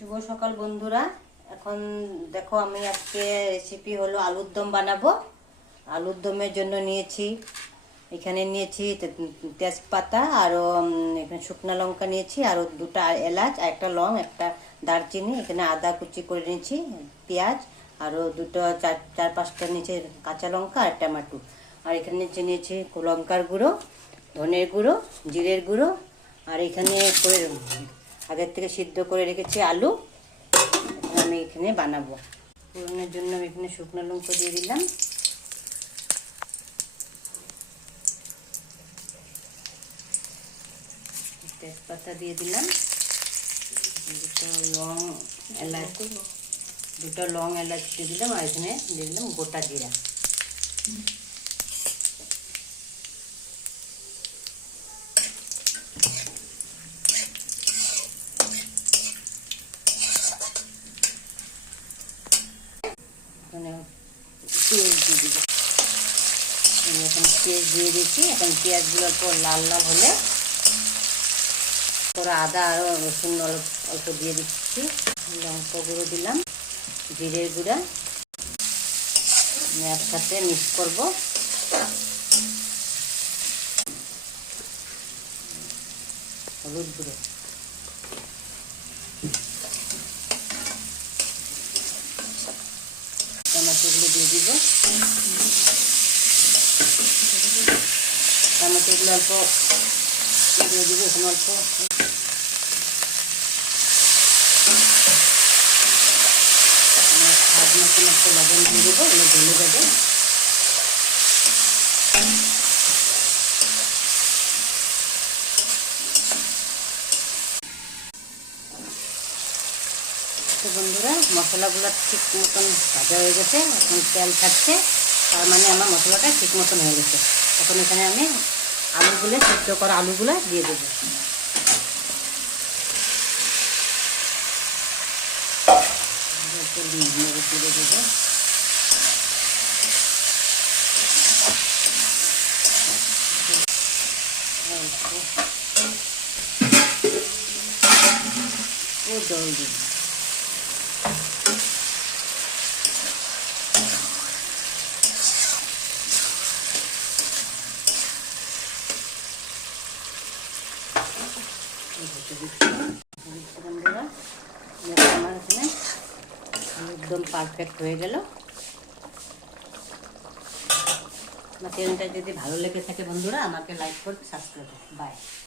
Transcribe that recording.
শুভ সকাল বন্ধুরা। এখন দেখো আমি আজকে রেসিপি হলো আলুর দম বানাবো। আলুর দমের জন্য এখানে নিয়েছি তেজপাতা, আরও এখানে শুকনো লঙ্কা নিয়েছি, আরও দুটো এলাচ, আর একটা লং, একটা দারচিনি, এখানে আদা কুচি করে নিয়েছি, পেঁয়াজ, আরও দুটো চার পাঁচটা নিচে কাঁচা লঙ্কা আর টমেটো। আর এখানে নিয়েছি লঙ্কার গুঁড়ো, ধনের গুঁড়ো, জিরের গুঁড়ো, আর এখানে আগের থেকে সিদ্ধ করে রেখেছি আলু। আমি এখানে বানাবো। ফোড়নের জন্য আমি এখানে শুকনো লঙ্কা দিয়ে দিলাম, তেজপাতা দিয়ে দিলাম, দুটো লং এলাচ দিয়ে দিলাম, আর এখানে দিয়ে দিলাম গোটা জিরা। পেঁয়াজ দিয়ে দিব। এখন পেঁয়াজ দিয়ে দিচ্ছি। এখন পেঁয়াজগুলো পর লাল লাল হলে পুরো আদা আরও রসুন অল্প দিয়ে দিচ্ছি, লঙ্কা গুঁড়ো দিলাম, জিরের গুঁড়া একসাথে মিক্স করব। হলুদ গুঁড়ো, টমেটোগুলো দিয়ে দিব। টমেটোগুলো অল্প দিয়ে দিব, এখানে অল্প স্বাদ মতন একটা লবণ দিয়ে দেবো, এগুলো ঢেলে যাবে। তো বন্ধুরা, মশলাগুলো ঠিক মতন ভাজা হয়ে গেছে, এখন তেল ছাড়ছে, তার মানে আমার মশলাটা ঠিক মতন হয়ে গেছে। এখন এখানে আমি আলুগুলো, সিদ্ধ করা আলুগুলো দিয়ে দেবো। তুলে দেবো। ও জল দেবো। বন্ধুরা, আমার এখানে একদম পারফেক্ট হয়ে গেল। আমার চ্যানেলটা যদি ভালো লেগে থাকে বন্ধুরা, আমাকে লাইক করতে, সাবস্ক্রাইব করতে। বাই।